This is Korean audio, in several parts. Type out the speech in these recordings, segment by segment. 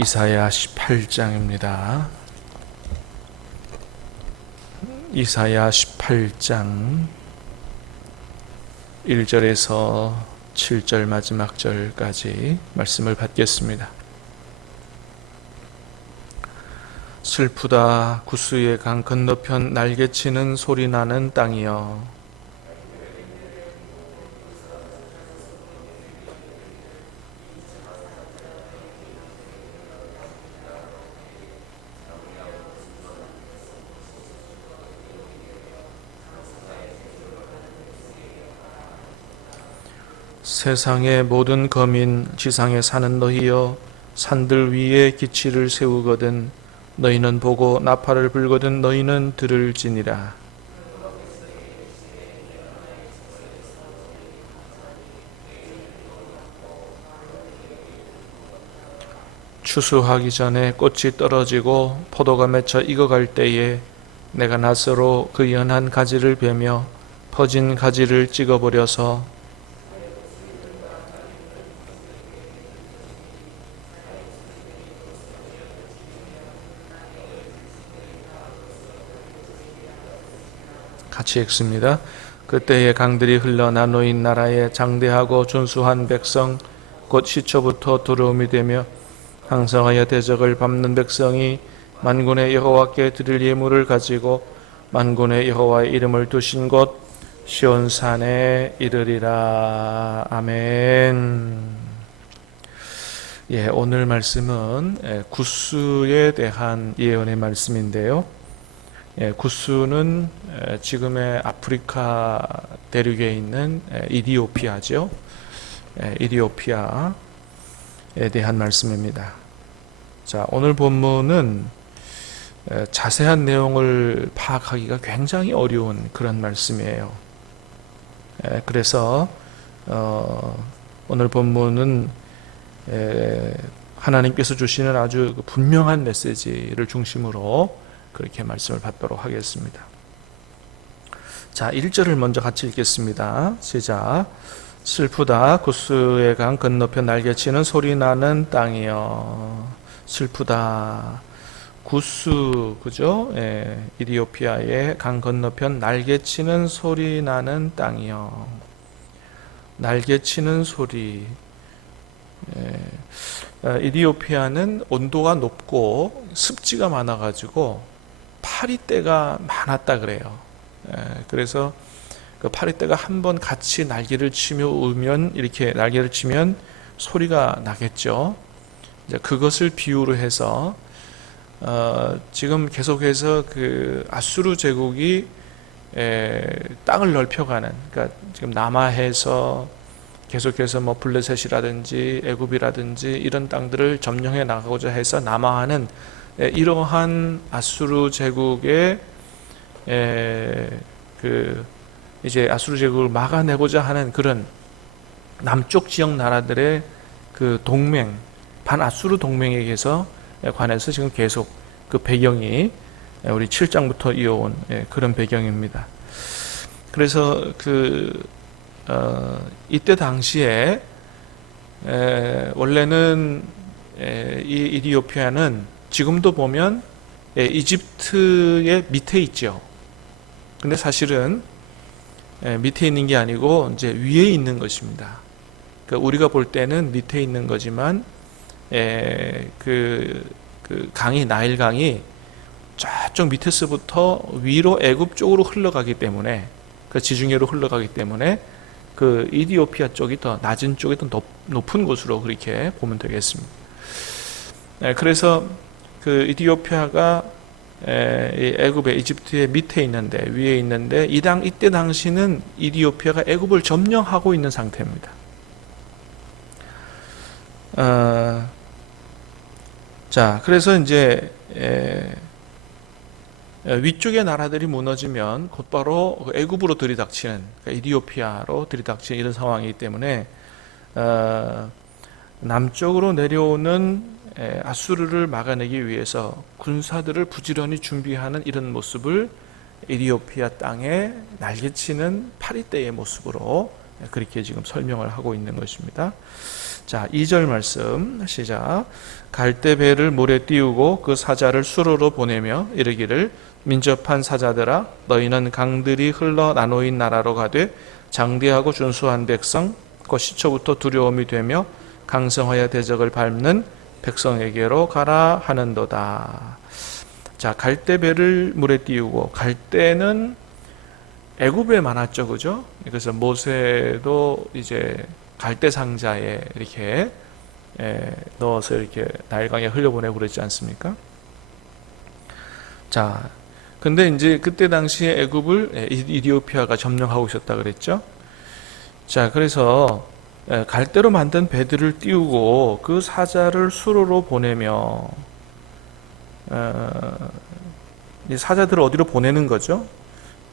이사야 18장입니다. 이사야 18장 1절에서 7절 마지막 절까지 말씀을 받겠습니다. 슬프다 구스의 강 건너편 날개치는 소리 나는 땅이여, 세상의 모든 거민 지상에 사는 너희여, 산들 위에 기치를 세우거든 너희는 보고 나팔을 불거든 너희는 들을지니라. 추수하기 전에 꽃이 떨어지고 포도가 맺혀 익어갈 때에 내가 낫으로 그 연한 가지를 베며 퍼진 가지를 찍어버려서 같이 읽습니다. 그때의 강들이 흘러 나누인 나라에 장대하고 준수한 백성 곧 시초부터 두려움이 되며 항상하여 대적을 밟는 백성이 만군의 여호와께 드릴 예물을 가지고 만군의 여호와의 이름을 두신 곳 시온산에 이르리라. 아멘. 오늘 말씀은 구스에 대한 예언의 말씀인데요. 구스는 지금의 아프리카 대륙에 있는 이디오피아죠. 이디오피아에 대한 말씀입니다. 자, 오늘 본문은 자세한 내용을 파악하기가 굉장히 어려운 그런 말씀이에요. 그래서 오늘 본문은 하나님께서 주시는 아주 분명한 메시지를 중심으로 그렇게 말씀을 받도록 하겠습니다. 자, 1절을 먼저 같이 읽겠습니다. 시작. 슬프다 구스의 강 건너편 날개치는 소리 나는 땅이여. 슬프다. 구스, 그죠? 이디오피아의 강 건너편 날개치는 소리 나는 땅이여. 날개치는 소리. 이디오피아는 온도가 높고 습지가 많아가지고 파리떼가 많았다 그래요. 그래서 그 파리떼가 한번 같이 날개를 치며 울면, 이렇게 날개를 치면 소리가 나겠죠. 이제 그것을 비유로 해서 지금 계속해서 그 아수르 제국이 땅을 넓혀가는, 그러니까 지금 남하해서 계속해서 뭐 블레셋이라든지 애굽이라든지 이런 땅들을 점령해 나가고자 해서 남하하는 이러한 아수르 제국의 그 이제 아수르 제국을 막아내고자 하는 그런 남쪽 지역 나라들의 그 동맹, 반아수르 동맹에게서 관해서 지금 계속 그 배경이 우리 7장부터 이어온 그런 배경입니다. 그래서 이때 당시에 원래는 이 이디오피아는 지금도 보면 이집트의 밑에 있죠. 근데 사실은 밑에 있는 게 아니고 이제 위에 있는 것입니다. 그러니까 우리가 볼 때는 밑에 있는 거지만 그 강이, 나일 강이 저쪽 밑에서부터 위로 애굽 쪽으로 흘러가기 때문에, 그 지중해로 흘러가기 때문에 그 이디오피아 쪽이 더 낮은 쪽이 더 높은 곳으로 그렇게 보면 되겠습니다. 그래서 그 이디오피아가 애굽의 이집트의 밑에 있는데, 위에 있는데, 이때 당시는 이디오피아가 애굽을 점령하고 있는 상태입니다. 자, 그래서 이제 위쪽의 나라들이 무너지면 곧바로 애굽으로 들이닥치는, 그러니까 이디오피아로 들이닥치는 이런 상황이기 때문에 남쪽으로 내려오는 아수르를 막아내기 위해서 군사들을 부지런히 준비하는 이런 모습을 이디오피아 땅에 날개치는 파리떼의 모습으로 그렇게 지금 설명을 하고 있는 것입니다. 자, 2절 말씀 시작. 갈대 배를 물에 띄우고 그 사자를 수로로 보내며 이르기를 민첩한 사자들아 너희는 강들이 흘러 나누인 나라로 가되 장대하고 준수한 백성 곧 시초부터 두려움이 되며 강성하여 대적을 밟는 백성에게로 가라 하는도다. 자, 갈대 배를 물에 띄우고, 갈대는 애굽에 많았죠, 그죠? 그래서 모세도 이제 갈대 상자에 이렇게 넣어서 이렇게 나일강에 흘려보내고 그랬지 않습니까? 자, 근데 이제 그때 당시에 애굽을 이디오피아가 점령하고 있었다 그랬죠? 자, 그래서 갈대로 만든 배들을 띄우고 그 사자를 수로로 보내며, 이 사자들을 어디로 보내는 거죠?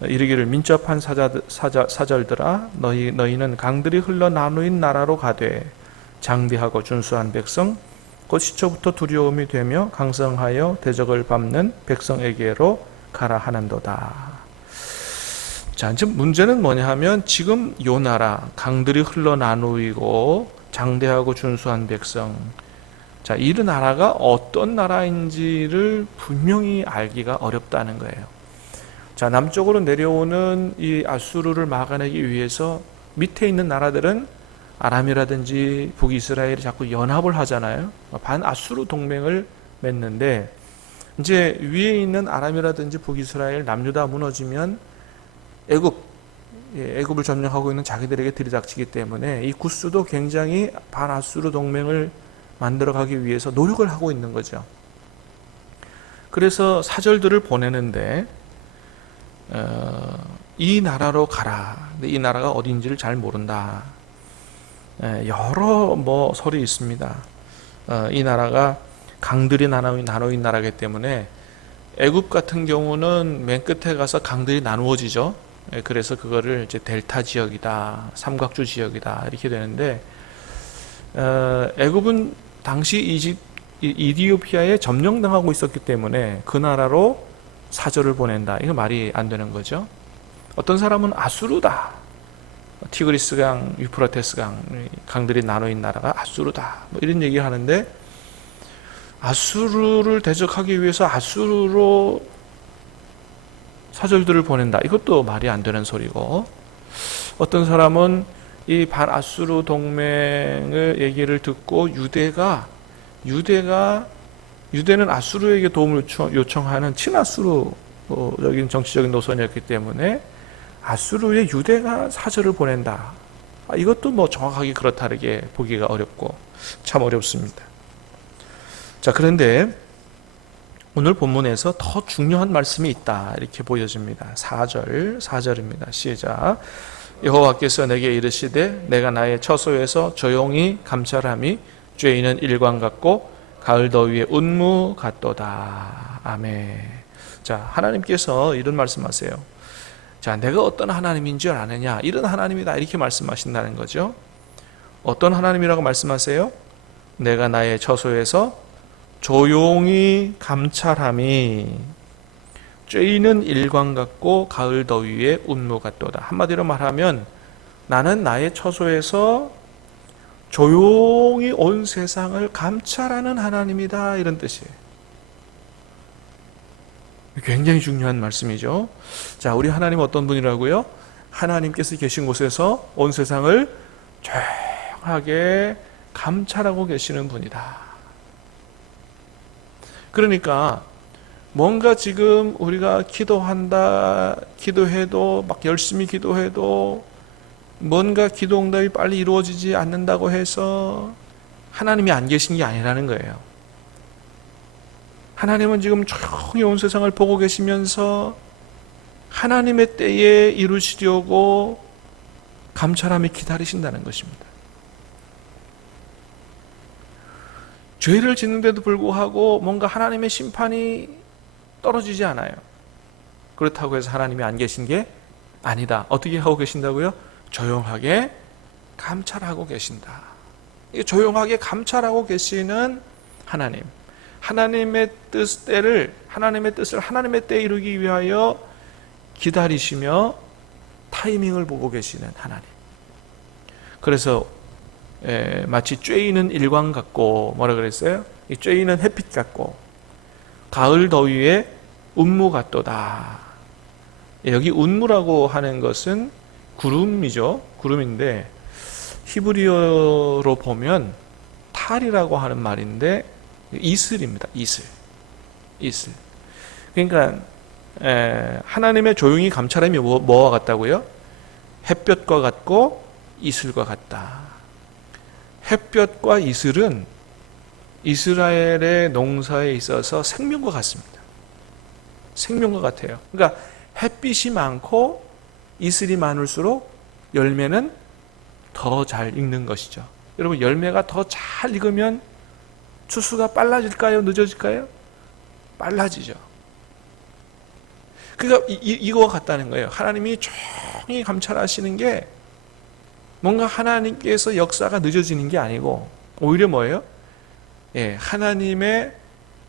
이르기를 민첩한 사절들아 너희는 강들이 흘러 나누인 나라로 가되 장대하고 준수한 백성 곧 시초부터 두려움이 되며 강성하여 대적을 밟는 백성에게로 가라 하는도다. 자, 이제 문제는 뭐냐 하면 지금 요 나라 강들이 흘러 나누이고 장대하고 준수한 백성, 자, 이 나라가 어떤 나라인지를 분명히 알기가 어렵다는 거예요. 자, 남쪽으로 내려오는 이 아수르를 막아내기 위해서 밑에 있는 나라들은 아람이라든지 북이스라엘이 자꾸 연합을 하잖아요. 반아수르 동맹을 맺는데, 이제 위에 있는 아람이라든지 북이스라엘, 남유다 무너지면 애굽을 점령하고 있는 자기들에게 들이닥치기 때문에 이 구스도 굉장히 반아수르 동맹을 만들어가기 위해서 노력을 하고 있는 거죠. 그래서 사절들을 보내는데 이 나라로 가라. 근데 이 나라가 어딘지를 잘 모른다. 여러 설이 있습니다. 이 나라가 강들이 나누인 나라이기 때문에 애굽 같은 경우는 맨 끝에 가서 강들이 나누어지죠. 그래서 그거를 이제 델타 지역이다, 삼각주 지역이다 이렇게 되는데, 애굽은 당시 이디오피아에 점령당하고 있었기 때문에 그 나라로 사절을 보낸다. 이거 말이 안 되는 거죠. 어떤 사람은 아수르다. 티그리스강, 유프라테스강, 강들이 나누인 나라가 아수르다. 이런 얘기를 하는데, 아수르를 대적하기 위해서 아수르로 사절들을 보낸다. 이것도 말이 안 되는 소리고, 어떤 사람은 이 반아수르 동맹의 얘기를 듣고 유대는 아수르에게 도움을 요청하는 친아수르적인 정치적인 노선이었기 때문에 아수르의 유대가 사절을 보낸다. 이것도 정확하게 그렇다르게 보기가 어렵고 참 어렵습니다. 자, 그런데 오늘 본문에서 더 중요한 말씀이 있다 이렇게 보여집니다. 4절입니다. 시작. 여호와께서 내게 이르시되 내가 나의 처소에서 조용히 감찰함이 죄인은 일광 같고 가을 더위에 운무 같도다. 아멘. 자, 하나님께서 이런 말씀하세요. 자, 내가 어떤 하나님인 줄 아느냐? 이런 하나님이다 이렇게 말씀하신다는 거죠. 어떤 하나님이라고 말씀하세요? 내가 나의 처소에서 조용히 감찰함이 죄인은 일광 같고 가을 더위에 운무 같도다. 한마디로 말하면 나는 나의 처소에서 조용히 온 세상을 감찰하는 하나님이다 이런 뜻이에요. 굉장히 중요한 말씀이죠. 자, 우리 하나님 어떤 분이라고요? 하나님께서 계신 곳에서 온 세상을 조용하게 감찰하고 계시는 분이다. 그러니까 뭔가 지금 우리가 기도해도 막 열심히 기도해도 뭔가 기도 응답이 빨리 이루어지지 않는다고 해서 하나님이 안 계신 게 아니라는 거예요. 하나님은 지금 조용히 온 세상을 보고 계시면서 하나님의 때에 이루시려고 감찰함에 기다리신다는 것입니다. 죄를 짓는데도 불구하고 뭔가 하나님의 심판이 떨어지지 않아요. 그렇다고 해서 하나님이 안 계신 게 아니다. 어떻게 하고 계신다고요? 조용하게 감찰하고 계신다. 조용하게 감찰하고 계시는 하나님. 하나님의 뜻을 하나님의 때에 이루기 위하여 기다리시며 타이밍을 보고 계시는 하나님. 그래서 마치 쬐이는 일광 같고, 뭐라 그랬어요? 이 쬐이는 햇빛 같고 가을 더위에 운무 같도다. 여기 운무라고 하는 것은 구름이죠. 구름인데 히브리어로 보면 탈이라고 하는 말인데 이슬입니다. 이슬. 그러니까 하나님의 조용히 감찰함이 뭐와 같다고요? 햇볕과 같고 이슬과 같다. 햇볕과 이슬은 이스라엘의 농사에 있어서 생명과 같습니다. 생명과 같아요. 그러니까 햇빛이 많고 이슬이 많을수록 열매는 더 잘 익는 것이죠. 여러분, 열매가 더 잘 익으면 추수가 빨라질까요? 늦어질까요? 빨라지죠. 그러니까 이거와 같다는 거예요. 하나님이 조용히 감찰하시는 게 뭔가 하나님께서 역사가 늦어지는 게 아니고 오히려 뭐예요? 하나님의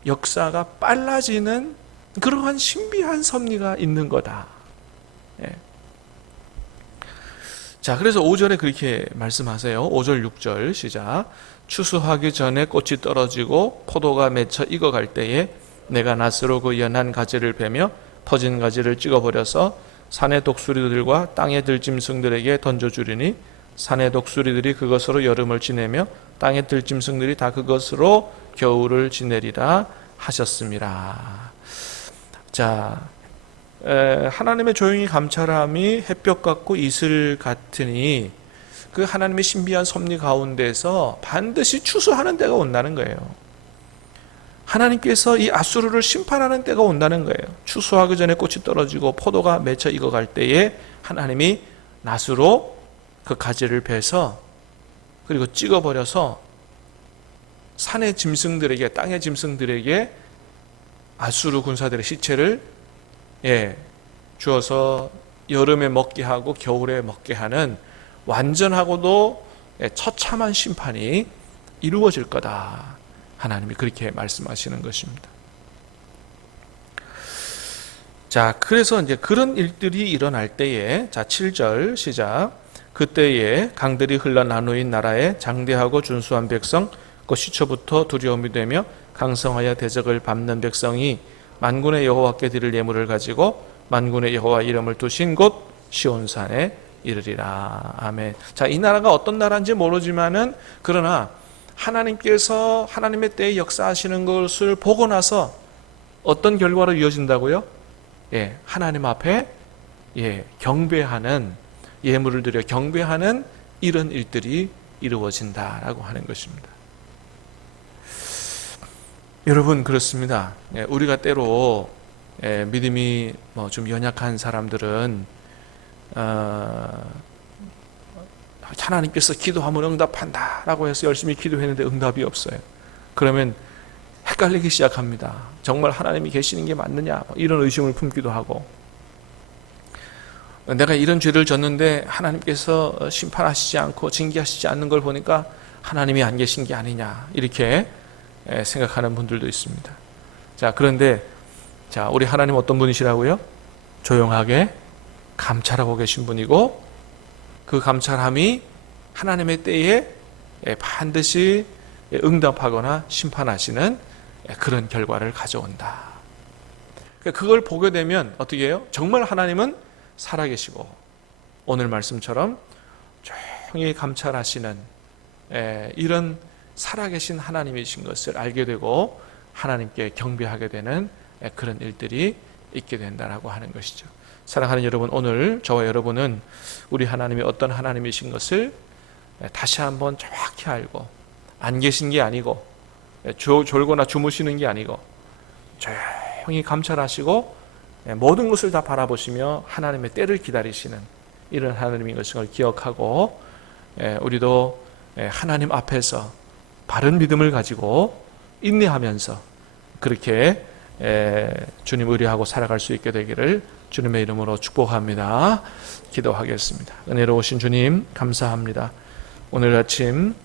역사가 빨라지는 그러한 신비한 섭리가 있는 거다. 자, 그래서 5절에 그렇게 말씀하세요. 5절 6절 시작. 추수하기 전에 꽃이 떨어지고 포도가 맺혀 익어갈 때에 내가 낫으로 그 연한 가지를 베며 퍼진 가지를 찍어버려서 산의 독수리들과 땅의 들짐승들에게 던져주리니 산의 독수리들이 그것으로 여름을 지내며 땅의 들짐승들이 다 그것으로 겨울을 지내리라 하셨습니다. 자, 하나님의 조용히 감찰함이 햇볕 같고 이슬 같으니 그 하나님의 신비한 섭리 가운데서 반드시 추수하는 때가 온다는 거예요. 하나님께서 이 아수르를 심판하는 때가 온다는 거예요. 추수하기 전에 꽃이 떨어지고 포도가 맺혀 익어갈 때에 하나님이 낫으로 그 가지를 베서 그리고 찍어버려서 산의 짐승들에게, 땅의 짐승들에게 아수르 군사들의 시체를 주어서 여름에 먹게 하고 겨울에 먹게 하는 완전하고도 처참한 심판이 이루어질 거다. 하나님이 그렇게 말씀하시는 것입니다. 자, 그래서 이제 그런 일들이 일어날 때에, 자, 7절 시작. 그때에 강들이 흘러 나누인 나라에 장대하고 준수한 백성, 그 시초부터 두려움이 되며 강성하여 대적을 밟는 백성이 만군의 여호와께 드릴 예물을 가지고 만군의 여호와 이름을 두신 곳 시온산에 이르리라. 아멘. 자, 이 나라가 어떤 나라인지 모르지만은 그러나 하나님께서 하나님의 때에 역사하시는 것을 보고 나서 어떤 결과로 이어진다고요? 하나님 앞에 경배하는, 예물을 드려 경배하는 이런 일들이 이루어진다라고 하는 것입니다. 여러분, 그렇습니다. 우리가 때로 믿음이 좀 연약한 사람들은 하나님께서 기도하면 응답한다라고 해서 열심히 기도했는데 응답이 없어요. 그러면 헷갈리기 시작합니다. 정말 하나님이 계시는 게 맞느냐, 이런 의심을 품기도 하고, 내가 이런 죄를 졌는데 하나님께서 심판하시지 않고 징계하시지 않는 걸 보니까 하나님이 안 계신 게 아니냐, 이렇게 생각하는 분들도 있습니다. 자, 그런데 자, 우리 하나님 어떤 분이시라고요? 조용하게 감찰하고 계신 분이고, 그 감찰함이 하나님의 때에 반드시 응답하거나 심판하시는 그런 결과를 가져온다. 그걸 보게 되면 어떻게 해요? 정말 하나님은 살아계시고 오늘 말씀처럼 조용히 감찰하시는 이런 살아계신 하나님이신 것을 알게 되고 하나님께 경배하게 되는 그런 일들이 있게 된다라고 하는 것이죠. 사랑하는 여러분, 오늘 저와 여러분은 우리 하나님이 어떤 하나님이신 것을 다시 한번 정확히 알고, 안 계신 게 아니고 졸거나 주무시는 게 아니고 조용히 감찰하시고 모든 것을 다 바라보시며 하나님의 때를 기다리시는 이런 하나님인 것을 기억하고, 우리도 하나님 앞에서 바른 믿음을 가지고 인내하면서 그렇게 주님 의뢰하고 살아갈 수 있게 되기를 주님의 이름으로 축복합니다. 기도하겠습니다. 은혜로우신 주님, 감사합니다. 오늘 아침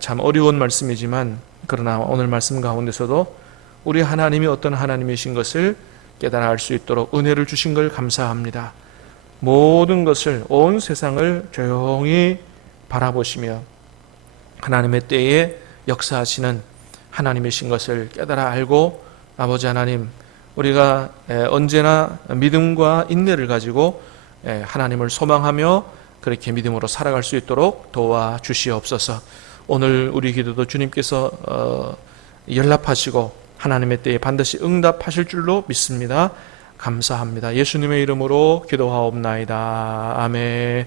참 어려운 말씀이지만 그러나 오늘 말씀 가운데서도 우리 하나님이 어떤 하나님이신 것을 깨달아 알 수 있도록 은혜를 주신 걸 감사합니다. 모든 것을, 온 세상을 조용히 바라보시며 하나님의 때에 역사하시는 하나님이신 것을 깨달아 알고, 아버지 하나님, 우리가 언제나 믿음과 인내를 가지고 하나님을 소망하며 그렇게 믿음으로 살아갈 수 있도록 도와주시옵소서. 오늘 우리 기도도 주님께서 연락하시고 하나님의 때에 반드시 응답하실 줄로 믿습니다. 감사합니다. 예수님의 이름으로 기도하옵나이다. 아멘.